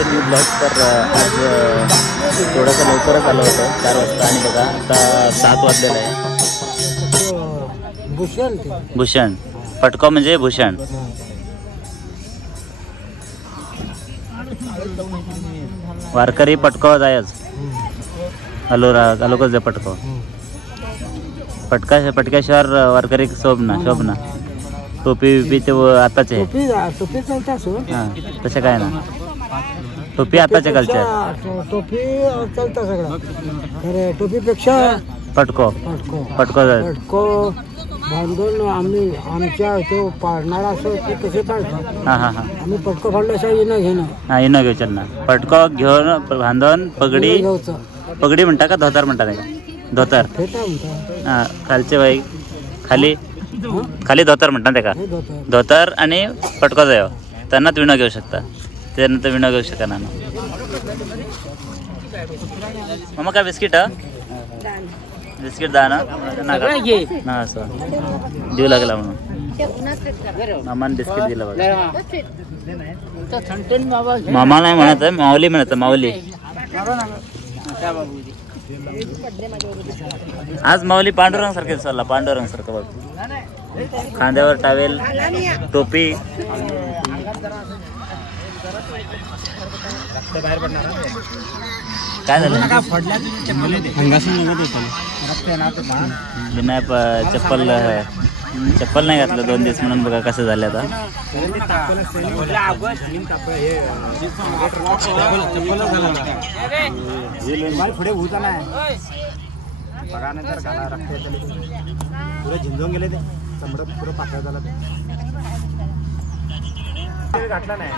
To new blog. तर आज थोडंसं लवकरच आलं होतं 4 वाजता आणि बघा आता 7 वाजलेलं आहे. भूषण पटको म्हणजे भूषण. वारकरी पटको जायच अलोकच पटको पटक्याशिवाय वारकरी शोभना टोपी बिपी ते आताचे हां तसे काय ना टोपी आताचे कल्चर. टोपी चालता सगळं टोपीपेक्षा पटको बांधून आम्ही आमच्या तो पाळणारा असो ते तसे पाळतो. हां हां हां आम्ही पटको फाडल्याशिवाय इनं घेणं. हां इनो घेऊ चल ना. पटको घेऊन बांधून पगडी म्हणता का धोतर म्हणता का? धोतर हां खालचे बाई खाली धोतर म्हणतात ते का? धोतर आणि पटको जायो त्यांना विणो घेऊ शकता. त्यानंतर विणो घेऊ शकता ना. मग काय बिस्किट दा ना असं देऊ लागला म्हणून मामाने बिस्किट दिलं बघा. मामा नाही म्हणत आहे माऊली म्हणत माऊली. आज माऊली पांडुरंग सारखे दिसला. पांडुरंग सारखं बघ. खांद्यावर टावेल टोपी. काय झालं बिना चप्पल नाही घातलं 2 दिवस म्हणून बघा कसं झालं आता. झिंजून गेले ते पुरं पातळ झालं घातला नाही.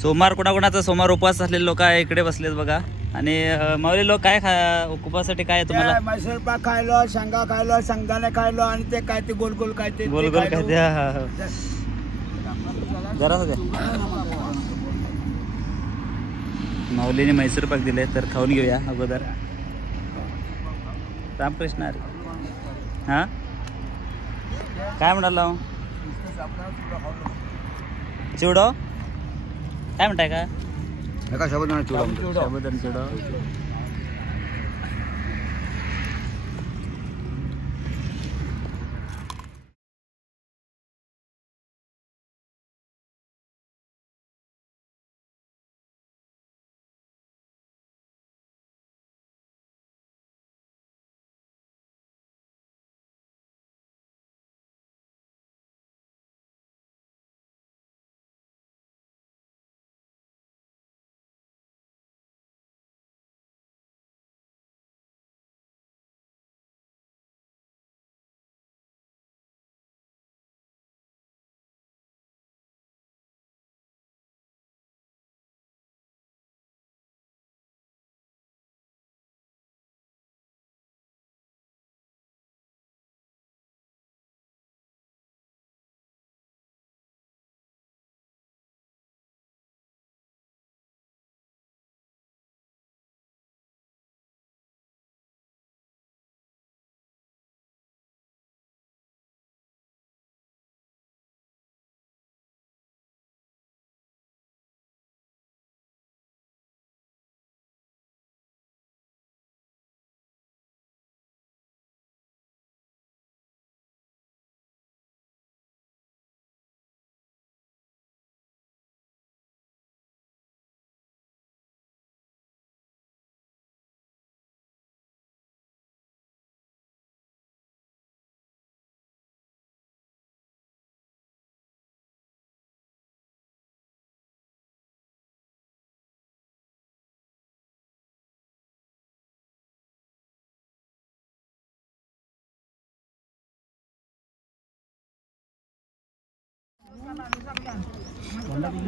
सोमवार कोणाकोणाचा सोमवार उपवास असलेले लोक इकडे बसलेत बघा. आणि माऊली लोक काय उपवासासाठी काय तुम्हाला? मैसूर पाक खायलो, शेंगा खायलो, शेंगदाणे खायलो आणि ते काय ते गोल गोल काय ते गोल काय ते जरा माऊलीने मैसूर पाक दिले तर खाऊन घेऊया अगोदर. रामकृष्ण हरी. हां काय म्हणाला चिवडो काय म्हणताय का? साबुदाणा चिवडो.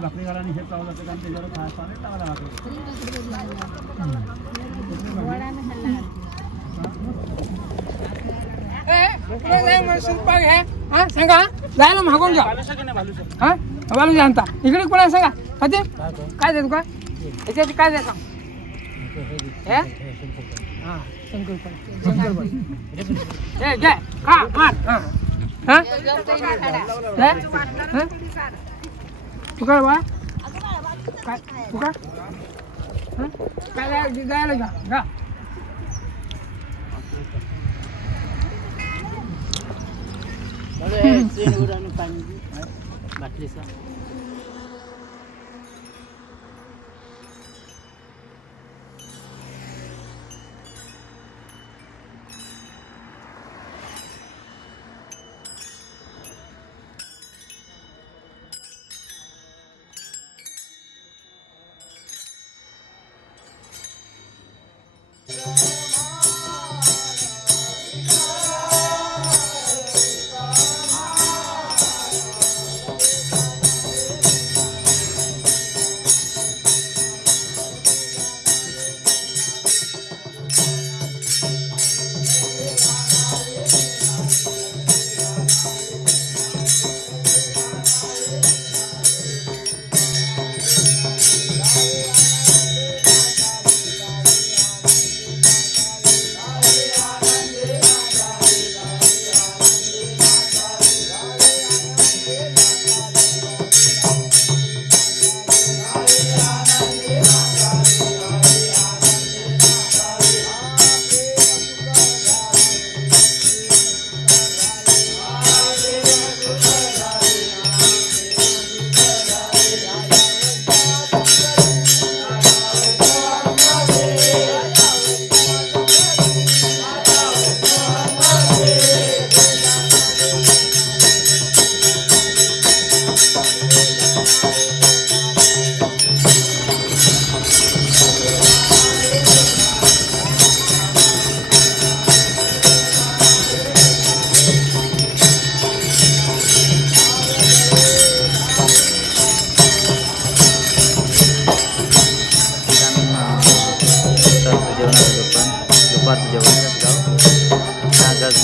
भाकरी घाला आणि हे चावलं तर त्याच्यावर टाकायला सांगा जायला मागून घ्या हा बालू आणता इकडे कोणा सांगा कधी काय देतो काय याच्यात काय द्यायचा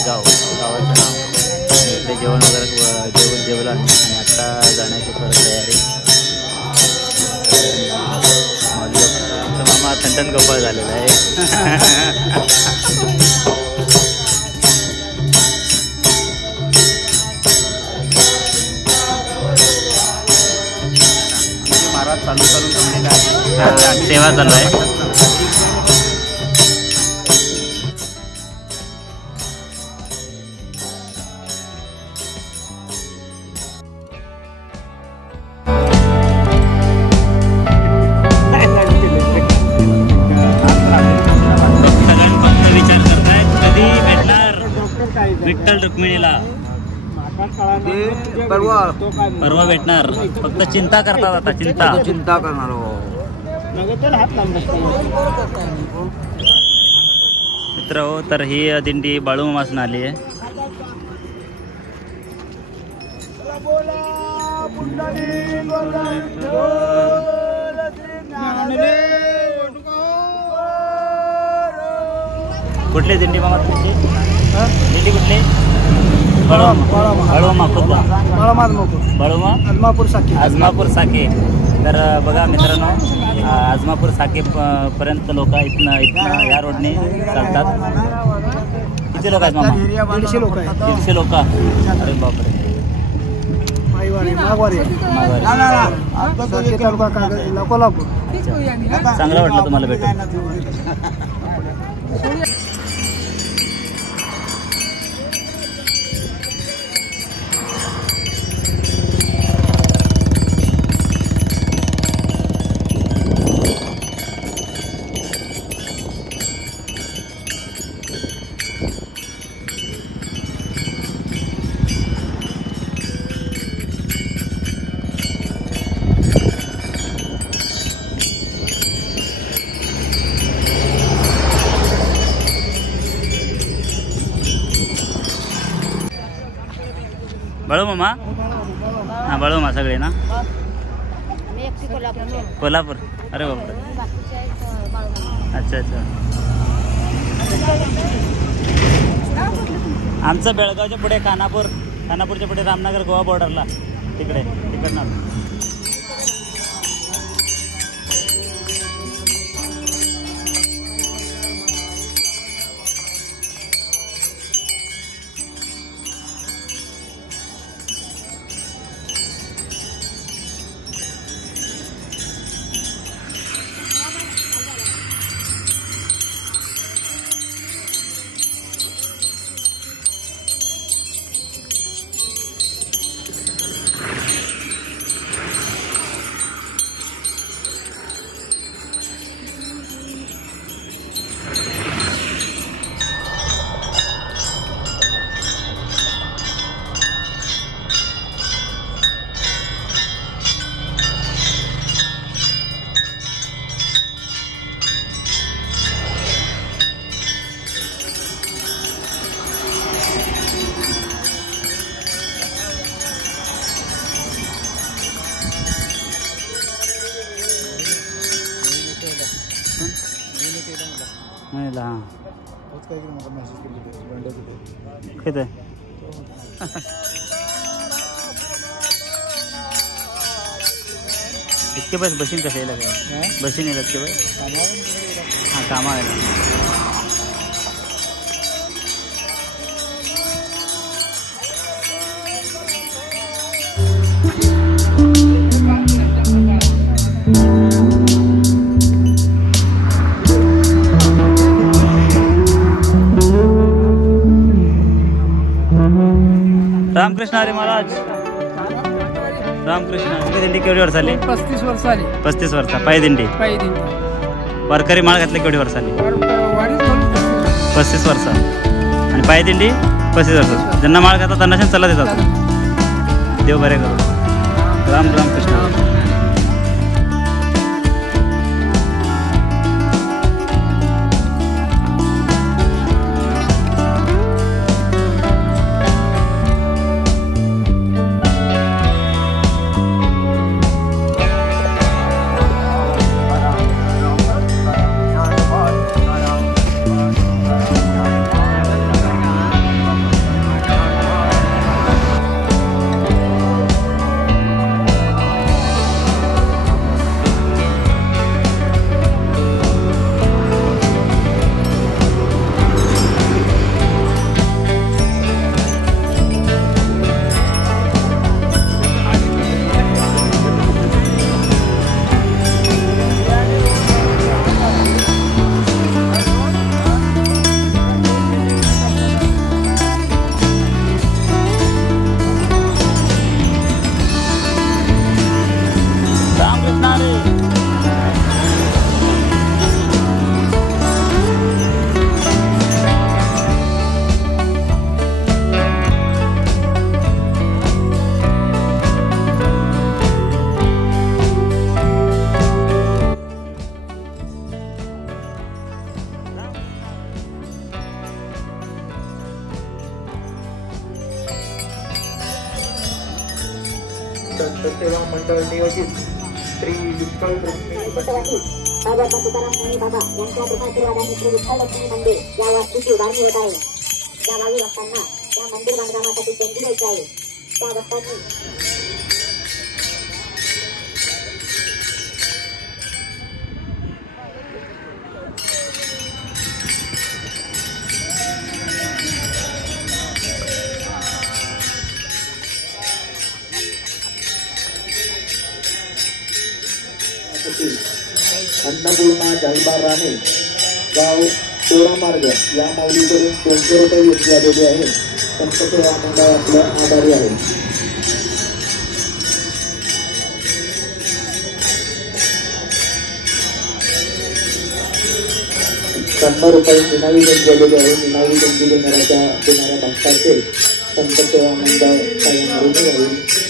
गाव गावाचं नाव. इकडे जेवण वगैरे जेवलं आणि आता जाण्याची परत तयारी. मामा थंडन गोपाळ झालेला आहे. महाराज चालू सेवा चालू आहे. विठ्ठल रुक्मिणीला परवा भेटणार. फक्त चिंता करतात आता. चिंता करणार. मित्र हो, तर ही दिंडी बाळूमामासून आली आहे. कुठली दिंडी मामा तुमची? दिंडी कुठली? आजमापूर साके. तर बघा मित्रांनो, आजमापूर साके पर्यंत लोक इथनं या रोडने चालतात. किती लोक आहेत मामा? 150 लोक. अरे बापरे. चांगलं वाटलं तुम्हाला भेटून. बाळूमामा? हां, बाळूमामा सगळे ना? कोल्हापूर. अरे बापरे. अच्छा अच्छा. आमचं बेळगावच्या पुढे खानापूरच्या पुढे रामनगर गोवा बॉर्डरला तिकडनं. नेला हां तोच काय मला मेसेज केली बंडच होते खेळ इतके बस बशीन कसे येईल बशीन येईल इतके बस हां कामा आहे रामकृष्ण हरी महाराज रामकृष्ण दिंडी केवढी वर्ष आली 35 वर्ष आली 35 वर्ष पायी दिंडी वारकरी माळ घातली केवढी वर्ष आली 35 वर्ष आणि पायी दिंडी 35 वर्ष ज्यांना माळ घालतात त्यांना चला देतात देव बरे करू राम रामकृष्ण सेवा मंडळ नियोजित श्री विठ्ठल रुक्मिणी राजा तुकाराम आणि बाबा यांच्या कृपाशीर्वादाने श्री विठ्ठल रुक्मिणी मंदिर या वास्तूची उभारणी होत आहे. या भावी भक्तांना या मंदिर बांधकामासाठी देणगी द्यायची आहे. त्या भक्तांनी अन्नपूर्णा जालबार राणे गाव तोरा मार्ग या माऊलीकडून 200 रुपये योग्य आलेले आहे. संत सेवा मंडळ आपलं आभारी आहे. 100 रुपये निनावी देणगी आलेली आहे. निनावी देणगी देणाऱ्या भक्तांचे संत सेवा मंडळ कायम ऋणी राहील.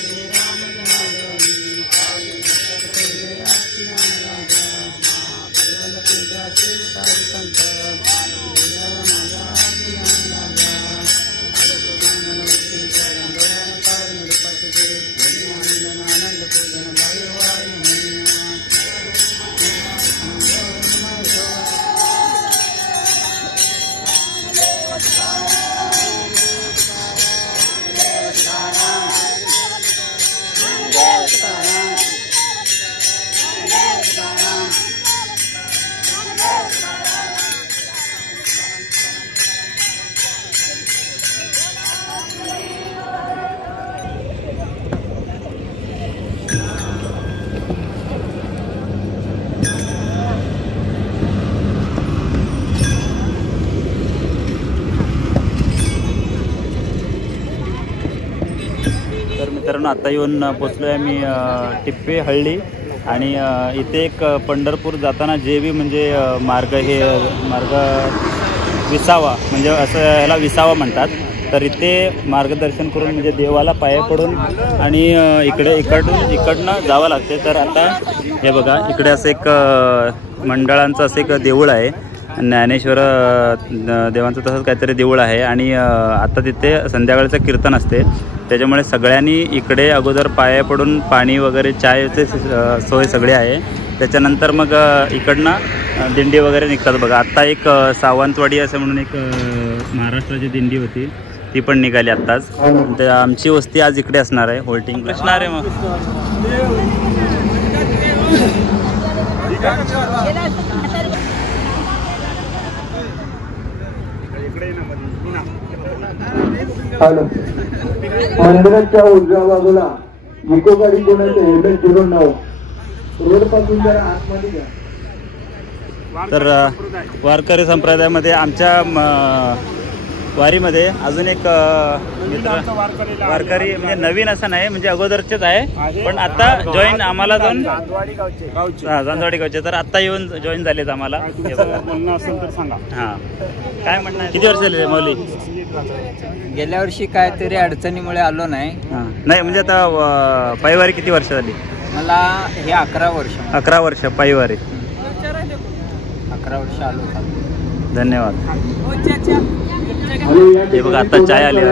मित्रांनो आता येऊन पोचलो आहे मी टिप्पे हळ्ळी आणि इथे एक पंढरपूर जाताना जे बी म्हणजे मार्ग विसावा म्हणजे असं ह्याला विसावा म्हणतात. तर इथे मार्गदर्शन करून म्हणजे देवाला पाया पडून आणि इकडनं जावं लागते. तर आता हे बघा इकडे असं एक मंडळांचं असं एक देऊळ आहे. ज्ञानेश्वर देवांचं तसंच काहीतरी देऊळ आहे आणि आता तिथे संध्याकाळचं कीर्तन असते. त्याच्यामुळे सगळ्यांनी इकडे अगोदर पाया पडून पाणी वगैरे चायचे सोय सगळी आहे. त्याच्यानंतर मग इकडनं दिंडी वगैरे निघतात बघा. आत्ता एक सावंतवाडी असं म्हणून एक महाराष्ट्राची दिंडी होती, ती पण निघाली आत्ताच. तर आमची वस्ती आज इकडे असणार आहे होल्टिंग. प्रश्न आहे मग मंदिराच्या उजव्या बाजूला इको गाडी कोणाचं हेल्मेट फिरून नाव रोड पासून जरा आतमध्ये घ्या. तर वारकरी संप्रदायामध्ये आमच्या वारीमध्ये अजून एक मित्र वारकरी म्हणजे नवीन असं नाही, म्हणजे अगोदरचेच आहे पण आता जॉईन आम्हाला जाऊन चांदवाडी गावचे. तर आता येऊन जॉईन झालेत आम्हाला. असेल तर सांगा. हां काय म्हणणं, किती वर्ष झाले मौली? गेल्या वर्षी काहीतरी अडचणीमुळे आलो नाही. हां नाही म्हणजे आता पायवारी किती वर्ष झाली? मला हे 11 वर्ष. 11 वर्ष पायवारी. 11 वर्ष आलो. धन्यवाद. हे बघा आता चाय आली आहे,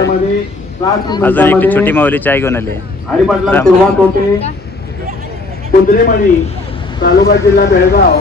अजून एक छोटी माऊली चाय घेऊन आली आहे. हरिपाटला सुरुवात होते. कुद्रेमणी तालुका जिल्हा बेळगाव